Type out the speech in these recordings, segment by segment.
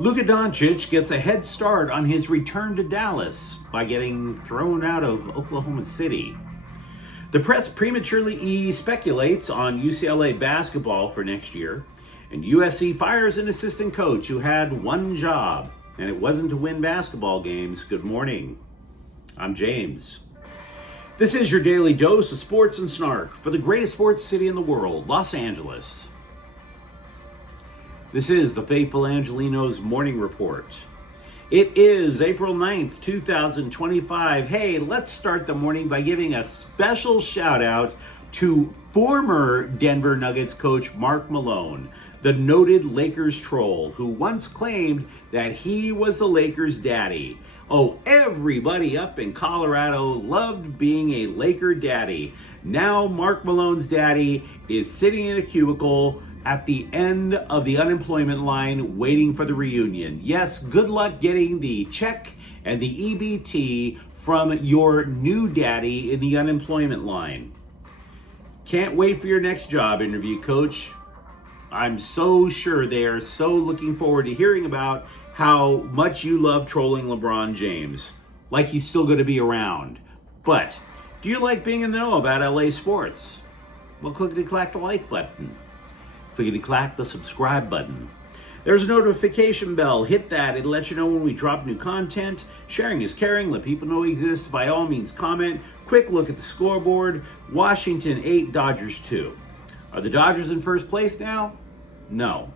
Luka Doncic gets a head start on his return to Dallas by getting thrown out of Oklahoma City. The press prematurely speculates on UCLA basketball for next year, and USC fires an assistant coach who had one job, and it wasn't to win basketball games. Good morning. I'm James. This is your daily dose of sports and snark for the greatest sports city in the world, Los Angeles. This is the faithful Angelenos morning report. It is April 9th, 2025. Hey, let's start the morning by giving a special shout out to former Denver Nuggets coach Mark Malone, the noted Lakers troll who once claimed that he was the Lakers' daddy. Oh, everybody up in Colorado loved being a Laker daddy. Now Mark Malone's daddy is sitting in a cubicle at the end of the unemployment line waiting for the reunion. Yes, good luck getting the check and the EBT from your new daddy in the unemployment line. Can't wait for your next job interview, coach. I'm so sure they are so looking forward to hearing about how much you love trolling LeBron James, like he's still going to be around. But do you like being in the know about LA sports? Well, clickety-clack the like button. Clickety-clack the subscribe button. There's a notification bell. Hit that. It'll let you know when we drop new content. Sharing is caring. Let people know we exist. By all means, comment. Quick look at the scoreboard. Washington 8, Dodgers 2. Are the Dodgers in first place now? No.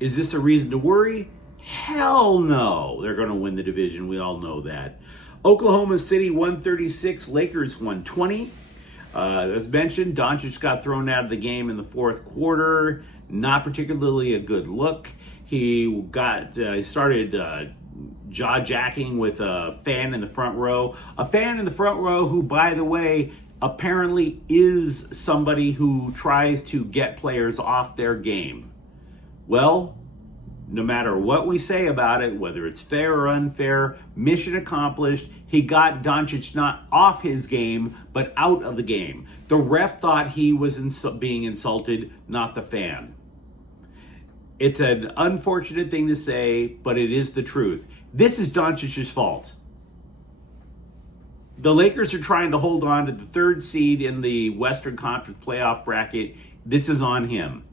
Is this a reason to worry? Hell no. They're going to win the division. We all know that. Oklahoma City 136, Lakers 120. As mentioned, Doncic got thrown out of the game in the fourth quarter. Not particularly a good look. He started jaw-jacking with a fan in the front row. A fan in the front row who, by the way, apparently is somebody who tries to get players off their game. Well, no matter what we say about it, whether it's fair or unfair, mission accomplished. He got Doncic not off his game, but out of the game. The ref thought he was being insulted, not the fan. It's an unfortunate thing to say, but it is the truth. This is Doncic's fault. The Lakers are trying to hold on to the third seed in the Western Conference playoff bracket. This is on him.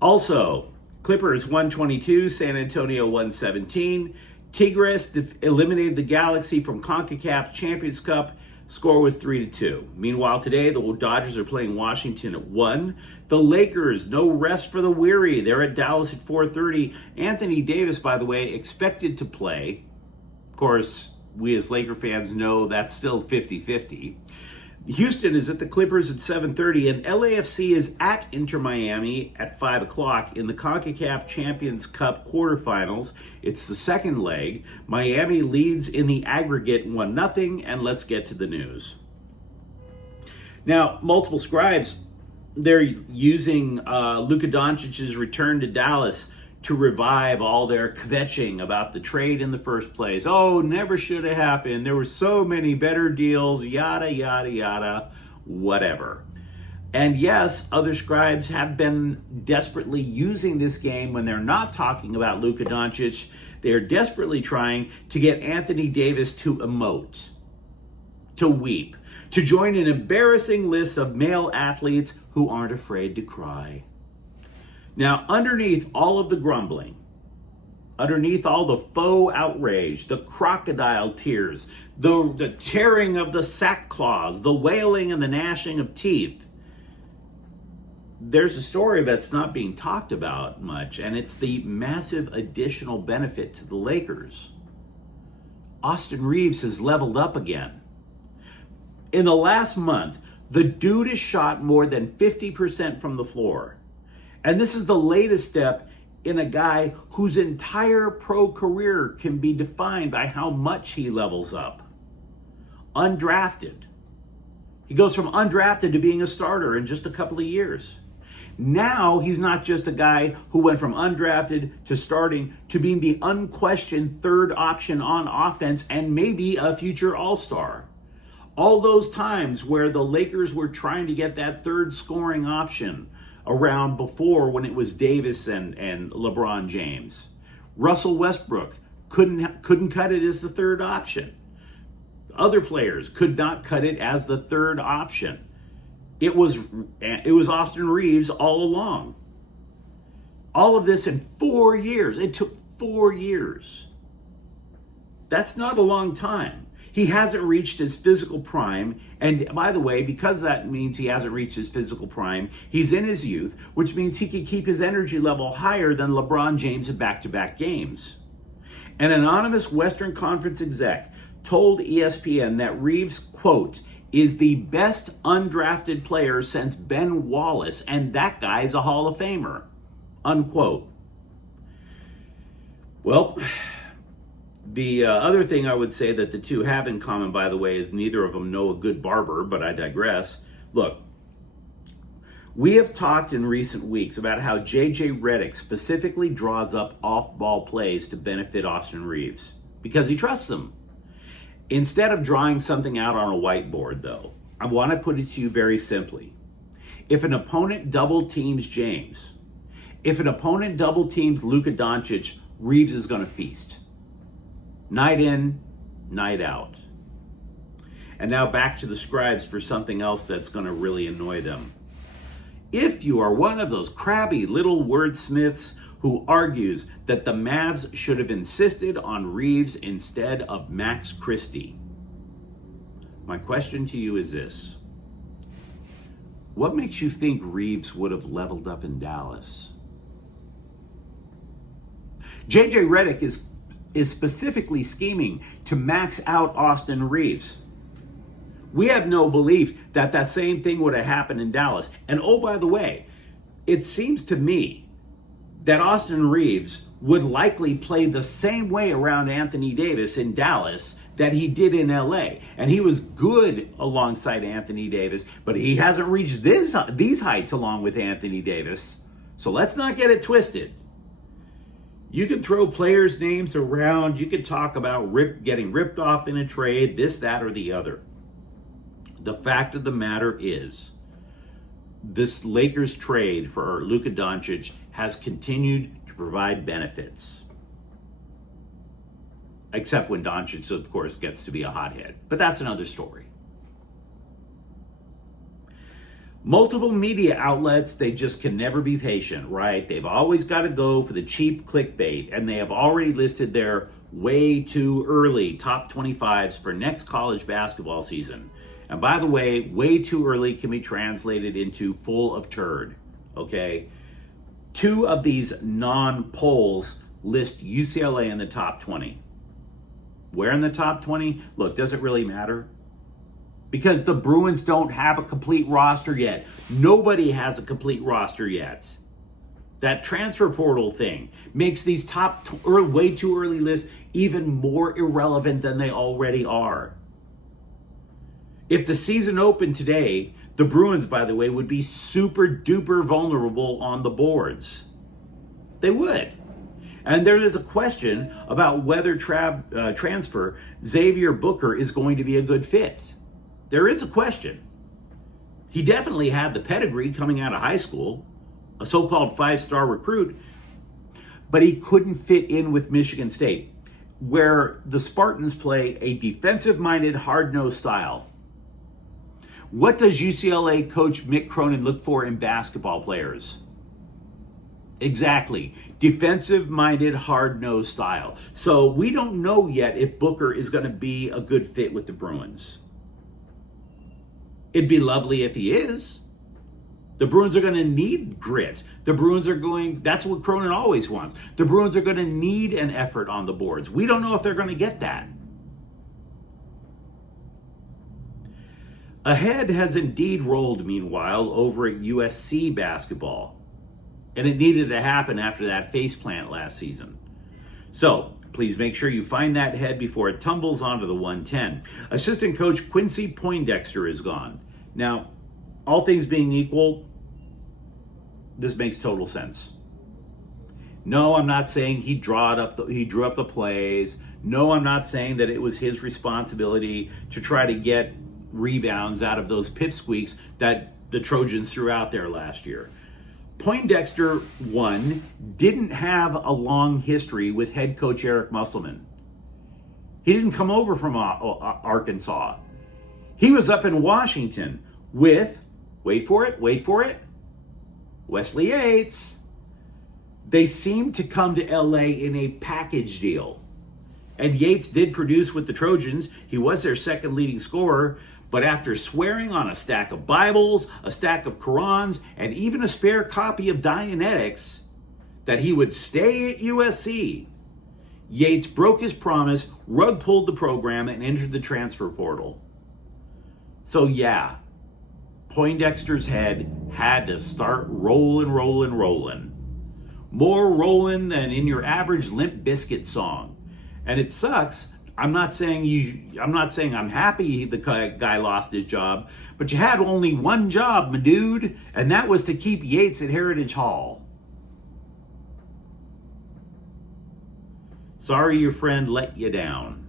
Also, Clippers 122, San Antonio 117. Tigres eliminated the Galaxy from CONCACAF Champions Cup. Score was 3-2. Meanwhile, today, the Dodgers are playing Washington at 1. The Lakers, no rest for the weary. They're at Dallas at 4:30. Anthony Davis, by the way, expected to play. Of course, we as Laker fans know that's still 50-50. Houston is at the Clippers at 7:30, and LAFC is at Inter Miami at 5 o'clock in the CONCACAF Champions Cup quarterfinals. It's the second leg. Miami leads in the aggregate 1-0, and let's get to the news. Now, multiple scribes, they're using Luka Doncic's return to Dallas to revive all their kvetching about the trade in the first place. Oh, never should have happened. There were so many better deals, yada, yada, yada, whatever. And yes, other scribes have been desperately using this game when they're not talking about Luka Doncic. They're desperately trying to get Anthony Davis to emote, to weep, to join an embarrassing list of male athletes who aren't afraid to cry. Now, underneath all of the grumbling, underneath all the faux outrage, the crocodile tears, the tearing of the sackcloths, the wailing and the gnashing of teeth, there's a story that's not being talked about much, and it's the massive additional benefit to the Lakers. Austin Reaves has leveled up again. In the last month, the dude has shot more than 50% from the floor. And this is the latest step in a guy whose entire pro career can be defined by how much he levels up. Undrafted. He goes from undrafted to being a starter in just a couple of years. Now he's not just a guy who went from undrafted to starting to being the unquestioned third option on offense and maybe a future all-star. All those times where the Lakers were trying to get that third scoring option around before when it was Davis and LeBron James. Russell Westbrook couldn't cut it as the third option. Other players could not cut it as the third option. It was Austin Reaves all along. All of this in 4 years. It took 4 years. That's not a long time. He hasn't reached his physical prime. And by the way, because that means he hasn't reached his physical prime, he's in his youth, which means he can keep his energy level higher than LeBron James in back-to-back games. An anonymous Western Conference exec told ESPN that Reaves, quote, is the best undrafted player since Ben Wallace, and that guy's a Hall of Famer, unquote. Well, the other thing I would say that the two have in common, by the way, is neither of them know a good barber, but I digress. Look, we have talked in recent weeks about how J.J. Redick specifically draws up off-ball plays to benefit Austin Reaves because he trusts him. Instead of drawing something out on a whiteboard, though, I want to put it to you very simply. If an opponent double teams James, if an opponent double teams Luka Doncic, Reaves is going to feast. Night in, night out. And now back to the Scribes for something else that's going to really annoy them. If you are one of those crabby little wordsmiths who argues that the Mavs should have insisted on Reaves instead of Max Christie, my question to you is this. What makes you think Reaves would have leveled up in Dallas? J.J. Redick is specifically scheming to max out Austin Reaves. We have no belief that that same thing would have happened in Dallas. And oh, by the way, it seems to me that Austin Reaves would likely play the same way around Anthony Davis in Dallas that he did in LA. And he was good alongside Anthony Davis, but he hasn't reached these heights along with Anthony Davis. So let's not get it twisted. You can throw players' names around. You can talk about getting ripped off in a trade, this, that, or the other. The fact of the matter is, this Lakers trade for Luka Doncic has continued to provide benefits. Except when Doncic, of course, gets to be a hothead. But that's another story. Multiple media outlets, they just can never be patient, right? They've always got to go for the cheap clickbait, and they have already listed their way too early top 25s for next college basketball season. And by the way too early can be translated into full of turd, okay? 2 of these non-polls list UCLA in the top 20. Where in the top 20? Look, does it really matter? Because the Bruins don't have a complete roster yet. Nobody has a complete roster yet. That transfer portal thing makes these way too early lists even more irrelevant than they already are. If the season opened today, the Bruins, by the way, would be super duper vulnerable on the boards. They would. And there is a question about whether transfer Xavier Booker is going to be a good fit. There is a question. He definitely had the pedigree coming out of high school, a so-called 5-star recruit, but he couldn't fit in with Michigan State, where the Spartans play a defensive-minded, hard-nosed style. What does UCLA coach Mick Cronin look for in basketball players? Exactly. Defensive-minded, hard-nosed style. So we don't know yet if Booker is going to be a good fit with the Bruins. It'd be lovely if he is. The Bruins are going to need grit. That's what Cronin always wants. The Bruins are going to need an effort on the boards. We don't know if they're going to get that. A head has indeed rolled, meanwhile, over at USC basketball. And it needed to happen after that faceplant last season. So, please make sure you find that head before it tumbles onto the 110. Assistant coach Quincy Poindexter is gone. Now, all things being equal, this makes total sense. No, I'm not saying he drew up the plays. No, I'm not saying that it was his responsibility to try to get rebounds out of those pipsqueaks that the Trojans threw out there last year. Poindexter, one, didn't have a long history with head coach Eric Musselman. He didn't come over from Arkansas. He was up in Washington with, wait for it, Wesley Yates. They seemed to come to LA in a package deal. And Yates did produce with the Trojans. He was their second leading scorer. But after swearing on a stack of Bibles, a stack of Qurans, and even a spare copy of Dianetics that he would stay at USC, Yates broke his promise, rug pulled the program, and entered the transfer portal. So yeah, Poindexter's head had to start rolling. More rolling than in your average Limp Bizkit song. And it sucks. I'm not saying I'm happy the guy lost his job, but you had only one job, my dude, and that was to keep Yates at Heritage Hall. Sorry your friend let you down.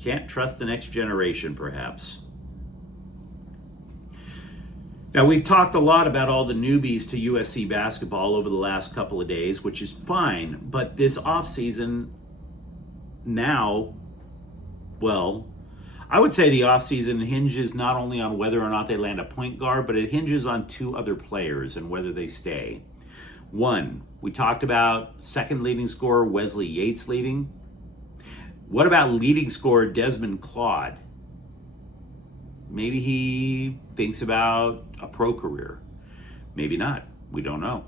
Can't trust the next generation, perhaps. Now, we've talked a lot about all the newbies to USC basketball over the last couple of days, which is fine, but this offseason now, well, I would say the offseason hinges not only on whether or not they land a point guard, but it hinges on two other players and whether they stay. One, we talked about second leading scorer Wesley Yates leaving. What about leading scorer Desmond Claude? Maybe he thinks about a pro career. Maybe not. We don't know.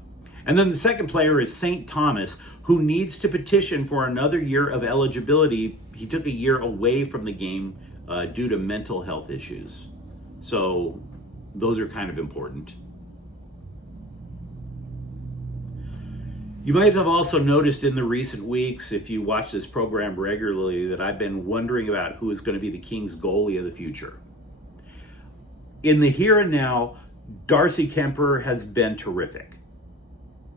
And then the second player is St. Thomas, who needs to petition for another year of eligibility. He took a year away from the game due to mental health issues. So those are kind of important. You might have also noticed in the recent weeks, if you watch this program regularly, that I've been wondering about who is going to be the Kings goalie of the future. In the here and now, Darcy Kuemper has been terrific.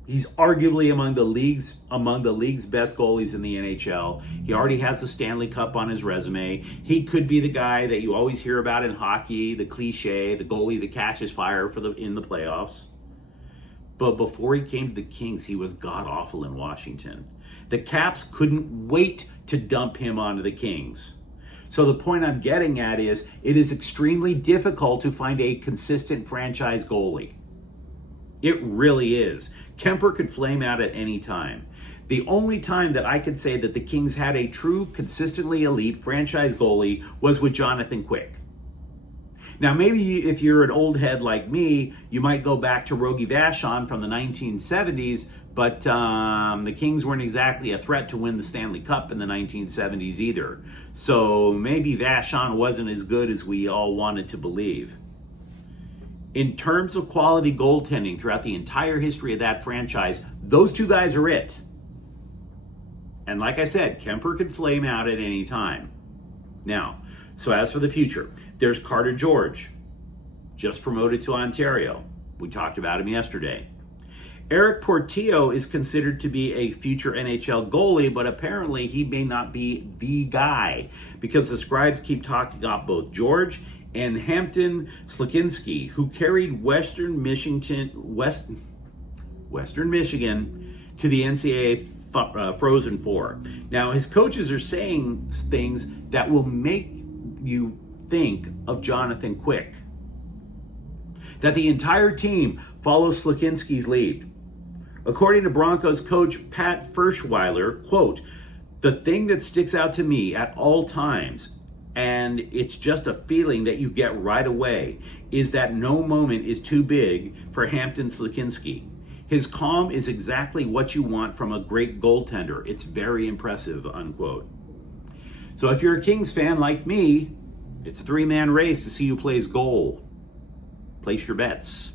He's arguably among the league's best goalies in the NHL. He already has the Stanley Cup on his resume. He could be the guy that you always hear about in hockey, the cliche, the goalie that catches fire in the playoffs. But before he came to the Kings, he was god-awful in Washington. The Caps couldn't wait to dump him onto the Kings. So the point I'm getting at is, it is extremely difficult to find a consistent franchise goalie. It really is. Kuemper could flame out at any time. The only time that I could say that the Kings had a true, consistently elite franchise goalie was with Jonathan Quick. Now, maybe if you're an old head like me, you might go back to Rogie Vachon from the 1970s, but the Kings weren't exactly a threat to win the Stanley Cup in the 1970s either. So maybe Vachon wasn't as good as we all wanted to believe. In terms of quality goaltending throughout the entire history of that franchise, those two guys are it. And like I said, Kuemper could flame out at any time. Now, so as for the future, there's Carter George, just promoted to Ontario. We talked about him yesterday. Eric Portillo is considered to be a future NHL goalie, but apparently he may not be the guy, because the Scribes keep talking about both George and Hampton Slakinski, who carried Western Michigan to the NCAA Frozen Four. Now, his coaches are saying things that will make you think of Jonathan Quick. That the entire team follows Slakinski's lead. According to Broncos coach Pat Ferschweiler, quote, "The thing that sticks out to me at all times, and it's just a feeling that you get right away, is that no moment is too big for Hampton Slakinski. His calm is exactly what you want from a great goaltender. It's very impressive," unquote. So if you're a Kings fan like me, it's a three-man race to see who plays goal. Place your bets.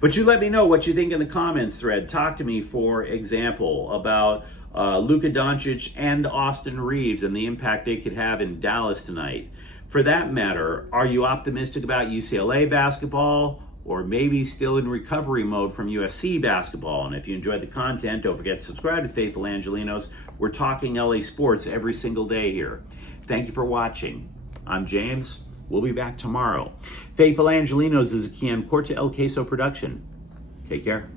But you let me know what you think in the comments thread. Talk to me, for example, about Luka Doncic and Austin Reaves and the impact they could have in Dallas tonight. For that matter, are you optimistic about UCLA basketball, or maybe still in recovery mode from USC basketball? And if you enjoyed the content, don't forget to subscribe to Faithful Angelenos. We're talking LA sports every single day here. Thank you for watching. I'm James. We'll be back tomorrow. Faithful Angelenos is a Quian Corte El Queso production. Take care.